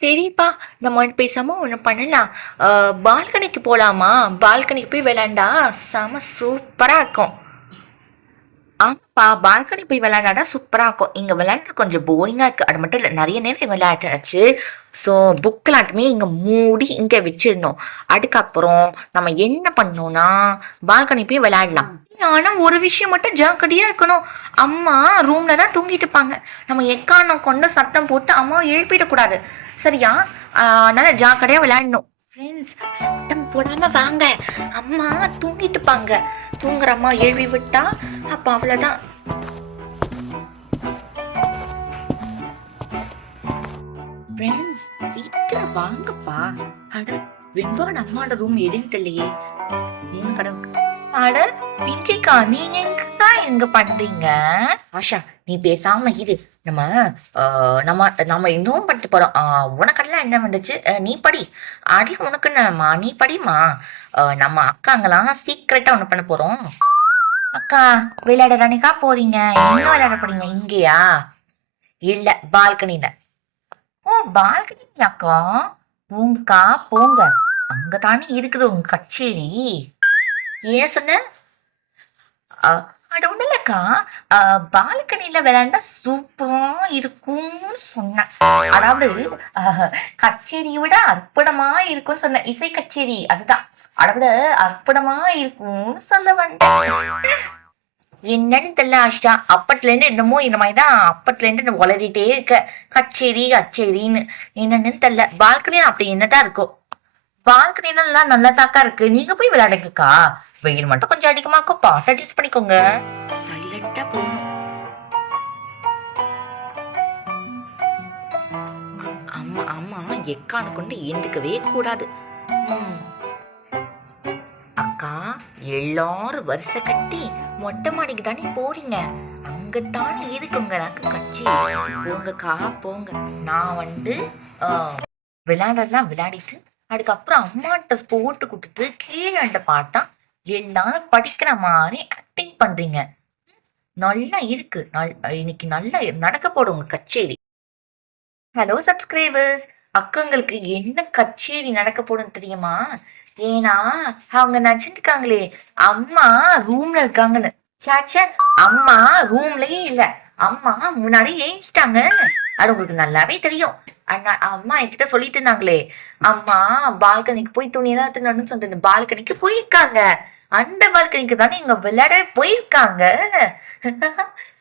சரிப்பா. நம்ம பேசாம ஒண்ணு பண்ணலாம். பால்கனிக்கு போலாமா? பால்கனிக்கு போய் விளையாண்டா செம சூப்பரா இருக்கும். ஆமாப்பா, பால்கனி போய் விளையாண்டாடா சூப்பரா இருக்கும். இங்க விளையாடுறது கொஞ்சம் போரிங்கா இருக்கு. அது மட்டும் இல்ல, நிறைய நேரம் விளையாட்டாச்சு. ஸோ புக்கெல்லாட்டுமே இங்க மூடி இங்க வச்சிடணும். அதுக்கப்புறம் நம்ம என்ன பண்ணோம்னா பால்கனி போய் விளையாடலாம். ஆனா ஒரு விஷயம் மட்டும் ஜாக்கிரதையா இருக்கணும். அம்மா ரூம்ல தான் தூங்கிட்டு இருப்பாங்க. நம்ம எக்காரணம் கொண்டு சத்தம் போட்டு அம்மாவை எழுப்பிடக்கூடாது. சரியா? அதனால ஜாக்கிரதையா விளையாடணும். ஃப்ரெண்ட்ஸ், சத்தம் போடாம வாங்க. அம்மா தூங்கிட்டு இருப்பாங்க. தூங்குற அம்மா எழுப்பி விட்டா அப்ப அவ்வளவுதான். ஃப்ரெண்ட்ஸ், சீக்கிரம் வாங்கப்பா. அட, வெண்பாவோட அம்மாவோட ரூம் எதுன்னு தெரியலையே. 3 கடவுள். அட பிங்கிக்கா, நீங்க எங்க பண்றீங்க? ஆஷா, நீ பேசாம இரு. நம்ம நம்ம நம்ம இன்னும் பண்ணிட்டு போறோம். உனக்கெல்லாம் என்ன வந்துச்சு? நீ படி. அதுல உனக்கு என்னம்மா, நீ படிமா. நம்ம அக்காங்கெல்லாம் சீக்கிரட்டா ஒண்ணு பண்ண போறோம். அக்கா, விளையாட தானேக்கா போறீங்க? என்ன விளையாட போறீங்க? இங்கேயா? இல்ல, பால்கனில. ஓ, பால்கனியாக்கா? போங்கக்கா போங்க. அங்கதானே இருக்குது உங்க கச்சேரி. ஏன் சொன்ன? அது ஒண்ணு இல்லக்கா. பால்கனில விளையாண்டா சூப்பரா இருக்கும்னு சொன்னேன். அதாவது கச்சேரியை விட அற்புதமா இருக்கும்னு சொன்னேன். இசை கச்சேரி அதுதான். அதை விட அற்புதமா இருக்கும்னு சொல்ல வந்தேன். என்னன்னு தெரியல ஆஷா. அப்பத்துல இருந்து என்னமோ இந்த மாதிரிதான் அப்பத்துல இருந்து உளறிட்டே இருக்க. கச்சேரி கச்சேரின்னு என்னன்னு தெரியல. பால்கனி அப்படி என்னதான் இருக்கும். பால்கனில எல்லாம் நல்லா தாக்கா இருக்கு. நீங்க போய் விளையாடுங்கக்கா. வெயில் மட்டும் கொஞ்சம் அதிகமா இருக்கும். பாட்டு அட்ஜஸ்ட் பண்ணிக்கோங்க. சைலண்டா போகணும். அம்மா அம்மா எக்கான கொண்டு எந்துக்கவே கூடாது. அக்கா, எல்லாரும் வரிசை கட்டி மொட்டை மாடிக்கு தானே போறீங்க. அங்கத்தானே இருக்கு உங்களுக்கு கட்சி. போங்கக்கா போங்க. நான் விளையாடலாம் விளையாடிட்டு அதுக்கப்புறம் அம்மாட்ட போட்டு கொடுத்துட்டு கீழே பாட்டா எல்லாரும் படிக்கிற மாதிரி ஆக்டிங் பண்றீங்க. நல்லா இருக்கு. இன்னைக்கு நல்லா நடக்க போடும் உங்க கச்சேரி. ஹலோ சப்ஸ்கிரைபர்ஸ், அக்கங்களுக்கு என்ன கச்சேரி நடக்க போடும் தெரியுமா? ஏன்னா அவங்க நினைச்சிருக்காங்களே அம்மா ரூம்ல இருக்காங்கன்னு. சாச்சா, அம்மா ரூம்லயே இல்ல. அம்மா முன்னாடி ஏஞ்சிட்டாங்க. அது உங்களுக்கு நல்லாவே தெரியும். அம்மா என்கிட்ட சொல்லிட்டு இருந்தாங்களே, அம்மா பால்கனிக்கு போய் துணியெல்லாம் எடுத்துன்னு சொல்லிட்டு பால்கனிக்கு போயிருக்காங்க. அந்த பால்கனிக்கு தானே இங்க விளையாட போயிருக்காங்க.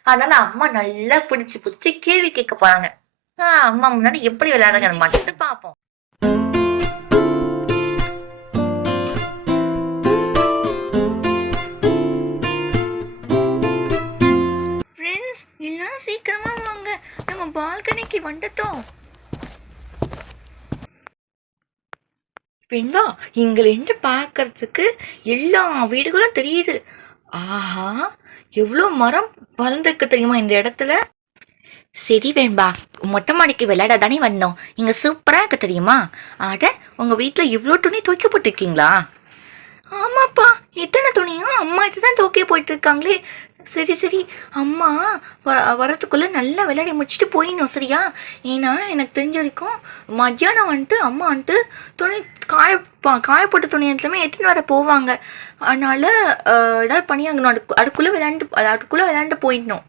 அதனால அம்மா நல்லா பிடிச்சு பிடிச்சு கேள்வி கேட்க போறாங்க. அம்மா முன்னாடி எப்படி விளையாடுங்க மட்டும் பார்ப்போம். ஃப்ரெண்ட்ஸ், எல்லாரும் சீக்கிரமா வாங்க. நம்ம பால்கனிக்கு வந்துட்டோம். பெண்வா, இங்கிலிருந்து பார்க்கறதுக்கு எல்லா வீடுகளும் தெரியுது. ஆஹா, எவ்வளோ மரம் வளர்ந்துருக்கு தெரியுமா இந்த இடத்துல? சரி வேண்பா, மொட்டை மாடிக்கு விளையாட தானே வந்தோம். இங்க சூப்பரா இருக்கு தெரியுமா? ஆட, உங்க வீட்டுல இவ்வளோ துணி துவைக்க போட்டிருக்கீங்களா? ஆமாப்பா, இத்தனை துணியும் அம்மா தான் துவைக்க போயிட்டு இருக்காங்களே. சரி சரி, அம்மா வரத்துக்குள்ள நல்லா விளையாடி முடிச்சுட்டு போயிடணும். சரியா? ஏன்னா எனக்கு தெரிஞ்ச வரைக்கும் மத்தியானம் அம்மா துணி காயப்போட்ட துணி எல்லாமே எடுத்துன்னு வர போவாங்க. அதனால ஏதாவது பண்ணியாங்கணும். அதுக்குள்ள விளையாண்டு போயிடணும்.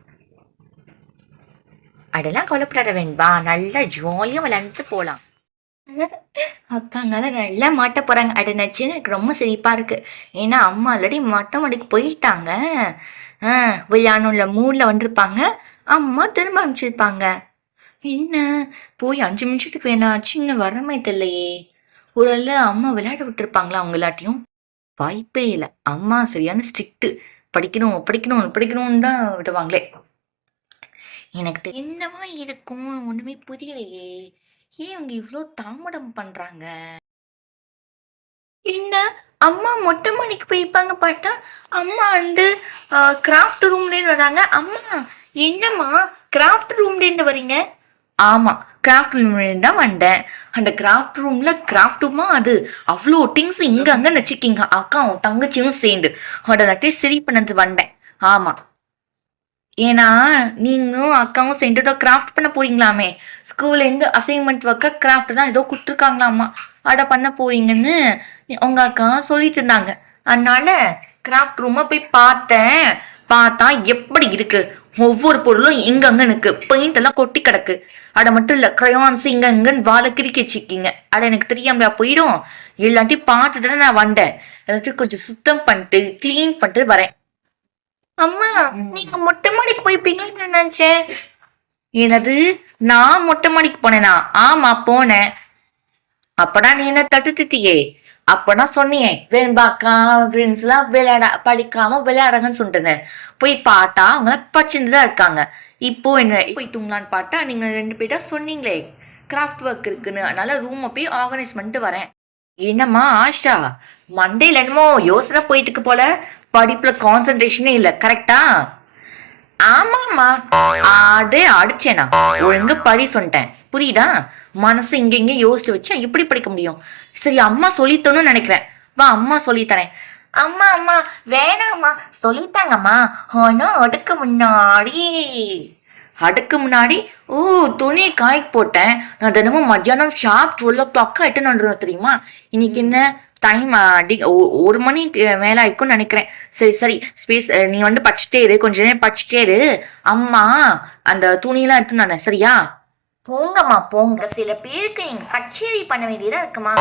அதெல்லாம் கவலைப்படாத வேண்பா, நல்லா ஜாலியா விளையாண்டுட்டு போலாம். அக்காங்கெல்லாம் நல்லா மாட்ட போறாங்க. அதை நினைச்சு எனக்கு ரொம்ப சிரிப்பா இருக்கு. ஏன்னா அம்மா ஆல்ரெடி மொட்டை மாடிக்கு போயிட்டாங்க. விளையாடணும்ல மூட்ல வந்திருப்பாங்க. அம்மா திரும்ப அனுப்பிச்சிருப்பாங்க. என்ன போய் 5 நிமிஷத்துக்கு வேணாச்சு, இன்னும் வரமே தெரியலையே. ஒரு அம்மா விளையாட விட்டுருப்பாங்களா அவங்க எல்லாத்தையும்? வாய்ப்பே இல்லை. அம்மா சரியான ஸ்ட்ரிக்ட். படிக்கணும் படிக்கணும் படிக்கணும்னு தான் விடுவாங்களே. எனக்கு என்னவா இருக்கும் ஒண்ணுமே புரியலையே. ஏன் அவங்க இவ்வளோ தாமதம் பண்றாங்க? என்ன, அம்மா மொட்டை மாடிக்கு போயிருப்பாங்க பார்த்தா அம்மா கிராஃப்ட் ரூம்லேருந்து வராங்க. அம்மா, என்னம்மா கிராஃப்ட் ரூம்லேருந்து வரீங்க? ஆமா, கிராஃப்ட் ரூம்லேருந்து தான் வந்தேன். அந்த கிராஃப்ட் ரூம்ல கிராஃப்ட்டுமா அது அவ்வளோ திங்ஸ் இங்க அங்க வச்சுக்கிங்க. அக்காவும் தங்கச்சியும் சேர்ந்து அதெல்லாத்தையும் சரி பண்ணது வந்தேன். ஆமா. ஏன்னா நீங்களும் அக்காவும் சேர்ந்து ஏதோ கிராஃப்ட் பண்ண போறீங்களாமே. ஸ்கூல்ல இருந்து அசைன்மெண்ட் ஒர்க்க கிராஃப்ட் தான் ஏதோ குடுத்துருக்காங்களாமா. அத பண்ண போறீங்கன்னு உங்க அக்கா சொல்லிட்டு இருந்தாங்க. அதனால கிராஃப்ட் ரூம போய் பார்த்தேன். பார்த்தா எப்படி இருக்கு? ஒவ்வொரு பொருளும் இங்கங்க இருக்கு. பெயிண்ட் எல்லாம் கொட்டி கிடக்கு. அட மட்டும் இல்ல கிரையான்ஸ் இங்க இங்கன்னு வாழ கிறுக்கி வச்சிருக்கீங்க. அட எனக்கு தெரியாமலா போயிடும். எல்லாத்தையும் பார்த்துட்டு தான் நான் வந்தேன். எல்லாத்தையும் கொஞ்சம் சுத்தம் பண்ணிட்டு கிளீன் பண்ணிட்டு வரேன். அம்மா நீங்க மொட்டை மாடிக்கு போயிருப்பீங்கன்னு நான் நினைச்சேன். என்னது? நான் மொட்டை மாடிக்கு போனேனா? ஆமா போனேன். அப்படா நீ என்ன தட்டுத்திட்டியே. அப்பனா சொன்னியே வேண்பாக்கா ஃப்ரெண்ட்ஸ் எல்லாம் விளையாட படிக்காம விளையாடுறாங்கன்னு சொல்லிட்டு போய் பார்த்தா அவங்க படிச்சுட்டு தான் இருக்காங்க. இப்போ என்ன போய் தூங்கலான்னு பார்த்தா நீங்க 2 பேர்ட்டா சொன்னீங்களே கிராஃப்ட் ஒர்க் இருக்குன்னு. அதனால ரூமை போய் ஆர்கனைஸ் பண்ணிட்டு வரேன். என்னம்மா ஆஷா, மண்டேல என்னமோ யோசனை போயிட்டு இருக்கு போல. படிப்புல கான்சென்ட்ரேஷனே இல்ல கரெக்டா? ஆமாம்மா. அதே அடிச்சேனா ஒழுங்கா படி சொல்லிட்டேன் புரியுதா? மனசு இங்க இங்க யோசிச்சு வச்சா எப்படி படிக்க முடியும்? சரி அம்மா சொல்லித்தரணும்னு நினைக்கிறேன். வா அம்மா சொல்லித்தரேன். அம்மா அம்மா வேணாம்மா சொல்லித்தாங்கம்மா. ஆனா அதுக்கு முன்னாடி ஓ துணியை காய்க்கு போட்டேன். நான் தினமும் மத்தியானம் ஷார்ப் 12 o'clock எட்டு வந்துடும் தெரியுமா? இன்னைக்கு என்ன டைம்? 1 மணிக்கு மேல ஆயிக்கும்னு நினைக்கிறேன். சரி சரி ஸ்பேஸ் நீ வந்து படிச்சுட்டே இரு, கொஞ்ச நேரம் படிச்சுட்டே இரு. அம்மா அந்த துணியெல்லாம் எடுத்து நானே சரியா? போங்கம்மா போங்க. சில பேருக்கு நீங்க கச்சேரி பண்ண வேண்டியதா இருக்குமா?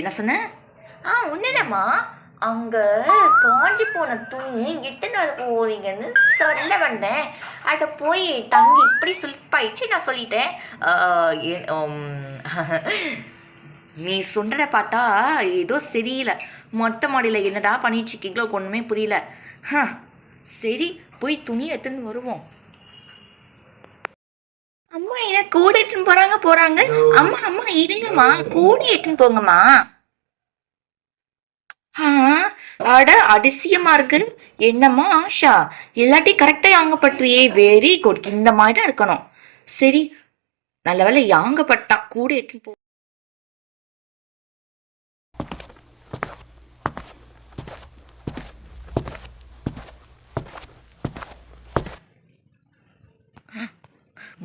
என்ன சொன்ன? ஒன்னும் இல்லம்மா. அங்க காஞ்சி போன துணி எட்டுன்னு போறீங்கன்னு சொல்ல வந்தேன். அத போய் தங்கி இப்படி சுல்பாயிடுச்சு நான் சொல்லிட்டேன். நீ சொல்றத பார்த்தா ஏதோ சரியில்லை. மொட்டை மாடியில் என்னடா பண்ணிட்டு இருக்கீங்களோ ஒன்றுமே புரியல. சரி போய் துணி எடுத்துன்னு வருவோம். அம்மா என்ன கூட எடுத்துன்னு போறாங்க. அம்மா அம்மா இருங்கம்மா, கூட எடுத்துன்னு போங்கம்மா. அட அதிசயமா இருக்கு. என்னம்மா ஆஷா, எல்லாத்தையும் கரெக்டா யாங்க பற்றியே. Very good. இந்த மாதிரி தான் இருக்கணும். சரி நல்ல வேலை யாங்கப்பட்டா கூட எடுத்துன்னு போ.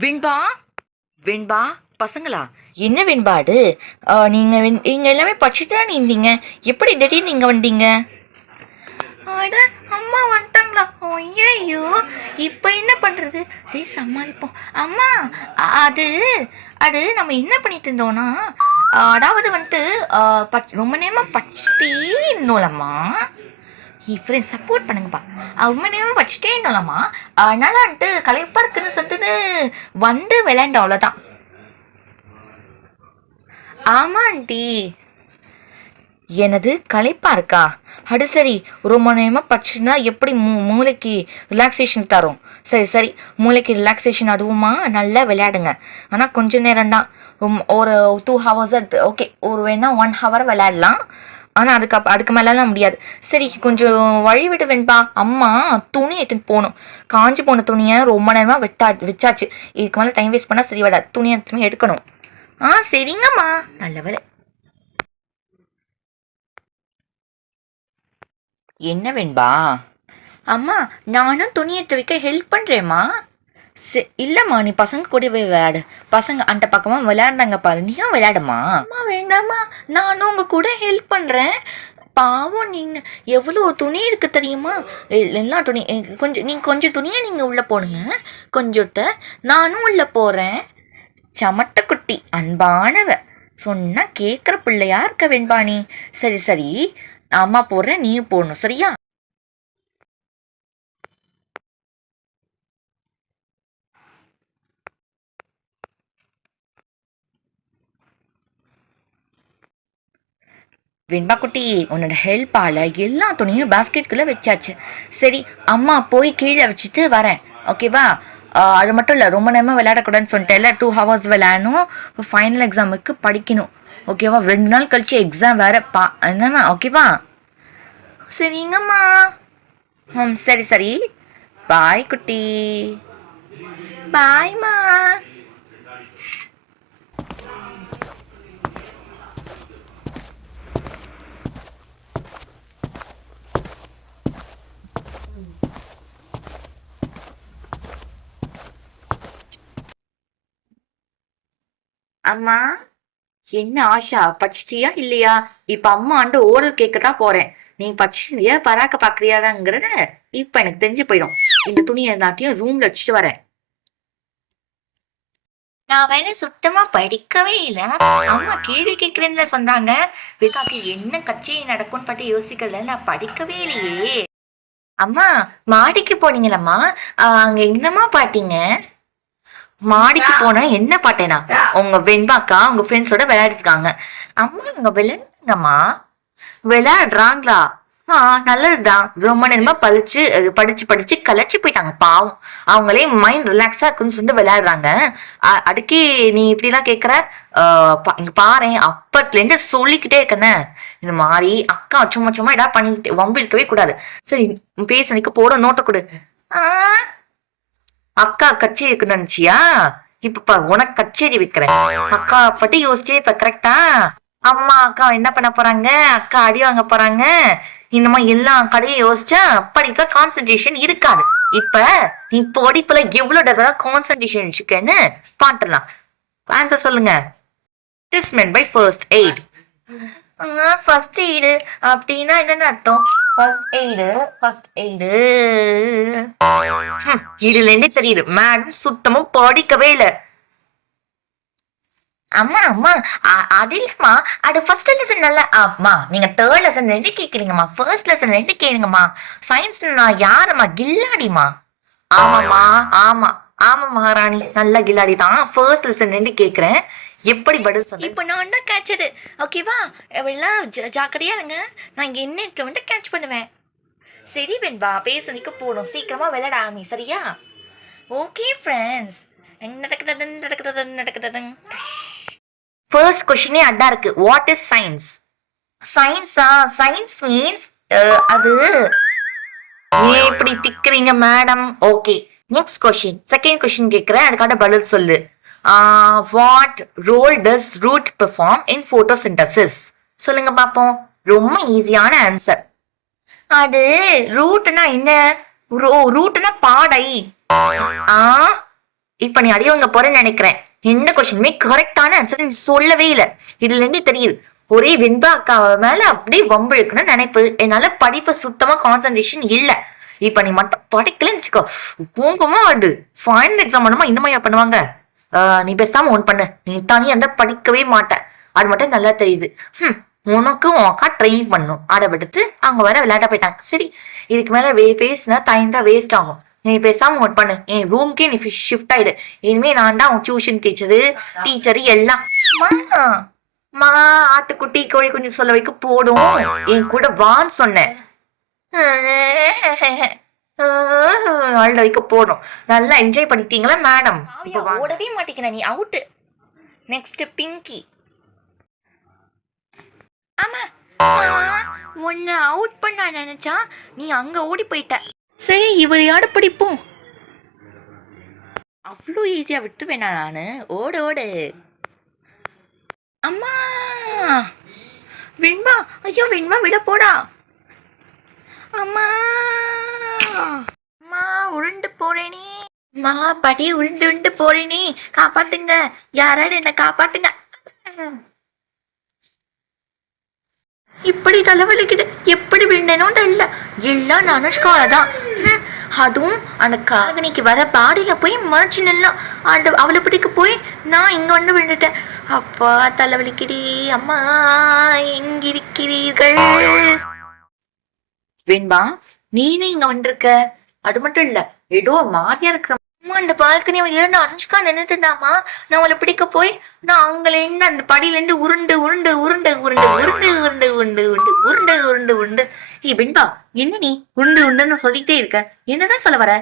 வெண்பா வெண்பா பசங்களா என்ன வெண்பாடு? நீங்க எல்லாமே படிச்சுட்டு தான் இருந்தீங்க. எப்படி திடீர்னு நீங்க வந்தீங்க? அட அம்மா வந்துட்டாங்களா? ஐயோ இப்போ என்ன பண்றது? சரி சமாளிப்போம். அம்மா அது அது நம்ம என்ன பண்ணிட்டு இருந்தோம்னா, அதாவது வந்துட்டு ரொம்ப நேரமா படிச்சுட்டே இருந்தோம்லம்மா. ஃப்ரெண்ட்ஸ் சப்போர்ட் பண்ணுங்கப்பா. ரொம்ப நேரமா படிச்சுட்டே இருந்தோம்லம்மா. அதனால வந்துட்டு களைப்பா இருக்குன்னு சொல்லிட்டு வந்து விளையாண்டோம் அவ்வளோதான். ஆமா ஆண்டி. எனது களைப்பா இருக்கா? அது சரி. ரொம்ப நேரமா படிச்சுன்னா எப்படி மூளைக்கு ரிலாக்ஸேஷன் தரும்? சரி சரி மூளைக்கு ரிலாக்ஸேஷன் அதுவுமா நல்லா விளையாடுங்க. ஆனால் கொஞ்ச நேரம் தான். ஒரு 2 hours ஓகே. ஒரு வேணா 1 hour விளையாடலாம். ஆனால் அதுக்கு மேலெல்லாம் முடியாது. சரி கொஞ்சம் வழி விட்டு வேண்பா. அம்மா துணி எடுத்துன்னு போகணும். காஞ்சி போன துணியை ரொம்ப நேரமாக வச்சாச்சு. இதுக்கு மேலே டைம் வேஸ்ட் பண்ணால் சரி வராது. துணி எடுக்கணும். சரிங்கம்மா. நல்ல வேலை. என்ன வேண்பா? அம்மா நானும் துணி எடுத்து வைக்க ஹெல்ப் பண்ணுறேம்மா. இல்லைம்மா நீ பசங்க கூடவே விளையாடு. பசங்க அந்த பக்கமாக விளையாடுறாங்க பாரு, நீயும் விளையாடுமா. அம்மா வேண்டாம்மா, நானும் உங்க கூட ஹெல்ப் பண்ணுறேன். பாவம் நீங்க எவ்வளோ துணி இருக்கு தெரியுமா? எல்லா துணி கொஞ்சம் துணியை நீங்கள் உள்ளே போடுங்க. கொஞ்சத்தை நானும் உள்ளே போகிறேன். சமட்ட குட்டி அன்பானவ சொன்னா கேட்குற பிள்ளையா இருக்க வேண்பா நீ. சரி சரி அம்மா போடுறேன், நீயும் போடணும் சரியா? வெண்பா குட்டி உன்னோட ஹெல்ப்பால் எல்லா துணியும் பேஸ்கெட்குள்ளே வச்சாச்சு. சரி அம்மா போய் கீழே வச்சுட்டு வரேன் ஓகேவா? அது மட்டும் இல்லை ரொம்ப நேரமாக விளையாடக்கூடாதுன்னு சொல்லிட்டேன்ல. 2 hours விளையாடணும். இப்போ ஃபைனல் எக்ஸாமுக்கு படிக்கணும் ஓகேவா? 2 நாள் கழிச்சு எக்ஸாம் வேற என்னம்மா ஓகேவா? சரிங்கம்மா. சரி சரி பாய் குட்டி. பாய்மா. அம்மா, என்ன ஆஷா, படிச்சிட்டியா இல்லையா? இப்ப அம்மா ஆண்டு ஓரல் கேட்கத்தான் போறேன். நீ படிச்சிட்டியா பராக்க பாக்குறியாதாங்கிறத இப்ப எனக்கு தெரிஞ்சு போயிடும். இந்த துணியை எல்லாத்தையும் ரூம்ல வச்சுட்டு வரேன். நான் வேற சுத்தமா படிக்கவே இல்ல. அம்மா கேள்வி கேட்கிறேன்னு சொன்னாங்க. விகாக்கு என்ன கச்சேரி நடக்கும்னு பத்தி யோசிக்கல. நான் படிக்கவே இல்லையே. அம்மா, மாடிக்கு போனீங்களம்மா? அங்க என்னம்மா பாட்டீங்க? மாடிக்கு போனா என்ன பாட்டேனா? உங்க வெண்பாக்கா உங்க ஃப்ரெண்ட்ஸோட விளையாடிட்டு இருக்காங்க. அம்மா, அங்க விளையாடுங்கம்மா. விளையாடுறாங்களா? நல்லதுதான். ரொம்ப நேரமா படிச்சு படிச்சு கலைச்சு போயிட்டாங்க பாவம். அவங்களே மைண்ட் ரிலாக்ஸா இருக்குன்னு சொல்லிட்டு விளையாடுறாங்க. அதுக்கே நீ இப்படிலாம் கேக்குற? இங்க பாரு, அப்பத்துல இருந்து சொல்லிக்கிட்டே இருக்கனே, இந்த மாதிரி அக்கா சும்மா சும்மா ஏதாவது பண்ணிக்கிட்டு வம்பு இருக்கவே கூடாது. சரி, பேச போட நோட்ட கொடு. ஆஹ் அக்கா கச்சேரி இருக்குன்னு நினைச்சியா? இப்ப உனக்கு கச்சேரி வைக்கிறேன். அக்கா பத்தி யோசிச்சே இப்ப கரெக்டா? அம்மா அக்கா என்ன பண்ண போறாங்க? அக்கா அடி வாங்க போறாங்க. இந்த மாதிரி எல்லா கடையும் யோசிச்சா படிப்புல கான்சென்ட்ரேஷன் இருக்காது. இப்ப நீ படிப்புல எவ்வளவு தடவை கான்சென்ட்ரேஷன் வச்சுக்கன்னு பாட்டலாம். ஆன்சர் சொல்லுங்க. This meant by first aid. First aid அப்படின்னா என்னன்னு அர்த்தம்? ஃபர்ஸ்ட் எய்டு இதுல இருந்து தெரியுது மேடம் சுத்தமா படிக்கவே இல்ல. அம்மா அம்மா, அது இல்லம்மா, அது ஃபர்ஸ்ட் லெசன் நல்லா. அம்மா, நீங்க தேர்ட் லெசன் 2 கேக்குறீங்கம்மா, ஃபர்ஸ்ட் லெசன் 2 கேளுங்கம்மா. சயின்ஸ் நான் யாரம்மா? கில்லாடிமா. ஆமாம்மா, ஆமா ஆமா மகாராணி, நல்ல கில்லாடி தான். ஃபர்ஸ்ட் லெசன் 2 கேக்குறேன். எப்படி பதில் சொல்ல? இப்போ நான் தான் கேட்சது. ஓகேவா? எவ்வளவு ஜாக்கிரதையா இருங்க. நான் இங்க என்ன வந்து கேட்ச் பண்ணுவேன். சரி வெண்பா, பேசுனிக்கு போகணும். சீக்கிரமா விளையாட ஆரம்பி, சரியா? Okay friends. ஃபர்ஸ்ட் கொஸ்டினே அட்டா இருக்கு. What is science? சயின்ஸா? சயின்ஸ் மீன்ஸ் அது. எப்படி திக்கிறீங்க madam? Okay, next question. Second question கேட்கிறேன், அதுக்கான பதில் சொல்லு. What role does root perform in photosynthesis? சொல்லுங்க பாப்போம். ரொம்ப ஈஸியான ஆன்சர். அது ரூட்னா என்ன? ரூட்னா பாடை. இப்ப நீ அடிவங்க போறேன்னு நினைக்கிறேன். எந்த கொஸ்டினுமே கரெக்டான ஆன்சர் நீ சொல்லவே இல்லை. இதுல இருந்து தெரியுது ஒரே வெண்பா அக்கா மேல அப்படியே வம்பு இருக்குன்னு நினைப்பு. என்னால படிப்பை சுத்தமா கான்சன்ட்ரேஷன் இல்ல. இப்ப நீ மட்டும் படிக்கலன்னு வச்சுக்கோ, தூங்கமா ஆடு. ஃபைனல் எக்ஸாம் பண்ணுமா இன்னுமையா பண்ணுவாங்க. நீ பேசாம ஒன் பண்ணு. நீ தனியா இருந்தா படிக்கவே மாட்டேன், அது மட்டும் நல்லா தெரியுது. உனக்கு உன் அக்கா ட்ரெயின் பண்ணும். அதை விடுத்து அவங்க வேற விளையாட்ட போயிட்டாங்க. சரி, இதுக்கு மேல பேசினா டைம் தான் வேஸ்ட் ஆகும். நீ பேசாம ஒன் பண்ணு. என் ரூம்க்கே நீ ஷிஃப்ட் ஆயிடு. இனிமே நான் தான் உன் டியூஷன் டீச்சரு எல்லாம். மா, ஆட்டுக்குட்டி கோழி குஞ்சு சொல்ல வைக்க போடும். என் கூட வான்னு சொன்னேன். அழுத வைக்க போடும். நல்லா என்ஜாய் பண்ணிட்டீங்களா மேடம்? ஓடவே மாட்டேங்கிற நீ, அவுட்டு. நெக்ஸ்ட் பிங்கி. ஆமா, உன்னை அவுட் பண்ண நினைச்சா நீ அங்க ஓடி போயிட்ட. சரி, இவரையாட பிடிப்போம். அவ்வளோ ஈஸியா விட்டு வேணா நானு. ஓடு ஓடு. அம்மா, வெண்பா, ஐயோ வெண்பா, விட போடா. அம்மா அம்மா, உருண்டு போறேனே. அம்மா, படி உருண்டு உருண்டு போறேனே, காப்பாத்துங்க, யாராவது என்ன காப்பாத்துங்க. இப்படி தலைவலிக்குது. எப்படி விழுந்தேனோன்னு தெரியல. எல்லாம் அனுஷ்காலதான். அதுவும் அந்த காகனிக்கு வர பாடியில போய் மறைச்சு நில்லாம். அவளை பிடிக்க போய் நான் இங்க வந்து விழுந்துட்டேன். அப்பா தலைவலிக்குதே. அம்மா, எங்கிருக்கிறீர்கள்? வெண்பா, நீனே இங்க வந்திருக்க. அது மட்டும் இல்ல, ஏதோ மாறியா இருக்க. அந்த பால்கனி வழியில அனுஷ்கா நின்றுட்டுதாமா. நான் அவளை பிடிக்க போய் நான் அங்கல இருந்து அந்த படியில இருந்து உருண்டு உருண்டு உருண்டு உருண்டு உருண்டு உருண்டு உருண்டு உருண்டு உருண்டு உருண்டு உருண்டு. வெண்பா, என்ன நீ உருண்டு உருண்டுன்னு சொல்லிட்டே இருக்க? என்னதான் சொல்ல வர?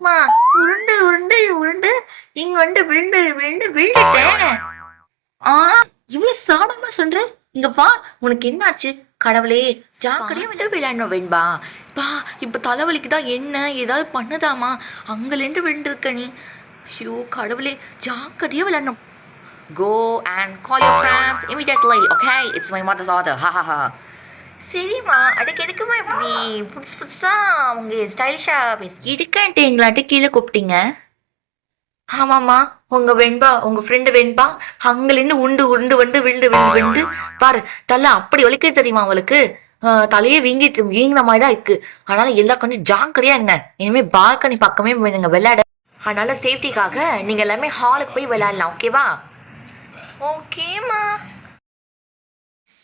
மா, உருண்டு உருண்டு உருண்டு இங்க வந்து விழுந்து விழுந்து விழுந்துட்டேன். இவ்வளவு சாடமா சொல்ற? இங்க வா, உனக்கு என்ன ஆச்சு? கடவுளே, ஜாக்கிரதையா வந்து விளையாடணும் வெண்பா. பா, இப்ப தலைவலிக்குதான், என்ன ஏதாவது பண்ணுதாமா? அங்கலேருந்து விழுந்துருக்க நீ. ஐயோ கடவுளே, ஜாக்கிரதையா விளையாடணும். Go and call your friends immediately. Okay, it's my mother's order. Ha ha ha. சரிம்மா, அதுக்கு எதுக்குமா இப்படி புதுசு புதுசா அவங்க ஸ்டைலிஷா பேசி எடுக்கன்ட்டு எங்களாட்டு கீழே கூப்பிட்டீங்க? ஆமாம்மா, உங்க ஃப்ரெண்டு வெண்பா அங்கிலிருந்து உண்டு உருண்டு வந்து விழுந்து விழுந்து விழுந்து பாரு, தலை அப்படி வலிக்க தெரியுமா அவளுக்கு. தலையே வீங்கின மாதிரி தான் இருக்கு. அதனால எல்லாம் கொஞ்சம் ஜாக்கிரதையா இருங்க. இனிமே பால்கனி பக்கமே நீங்க விளையாட. அதனால சேஃப்டிக்காக நீங்க எல்லாமே ஹாலுக்கு போய் விளையாடலாம், ஓகேவா? ஓகேம்மா.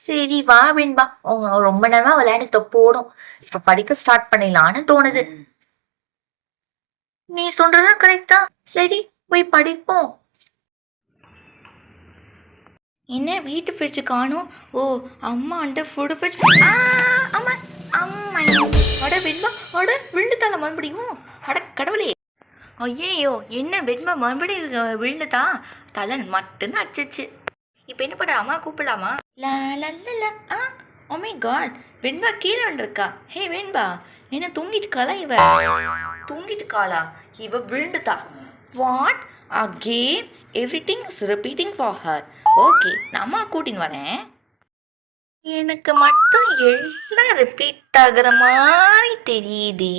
சரி வா வெண்பா, உங்க ரொம்ப நேரமா விளையாடுறத போடும். இப்ப படிக்க ஸ்டார்ட் பண்ணிடலான்னு தோணுது. நீ சொல்றது கரெக்டா. சரி போய் படிப்போம். என்ன வீட்டு ஃப்ரிட்ஜ் காணும்? ஓ, அம்மா அந்த ஃபுட் ஃப்ரிட்ஜ். அம்மா அம்மா. அட வெண்பா, அட விழுந்துட்டால மறுபடியும். அட கடவுளே. ஐயோ, என்ன வெண்பா மறுபடியும் விழுந்துட்டா? தலை மட்டும்தான் அடிச்சிச்சு. இப்போ என்ன பண்ற? அம்மா கூப்பிடலாமா? லா லா லா லா. ஓ மை காட், வெண்பா கீழே வந்துருக்கா. ஹே வெண்பா, என்ன தூங்கிட்டு காலா இவ? தூங்கிட்டு காலா இவ விழுந்துட்டா. What again? Everything is repeating for her. Okay, நான் அம்மா கூட்டின்னு வரேன். எனக்கு மட்டும் எல்லாம் ரிப்பீட் ஆகுற மாதிரி தெரியுதே.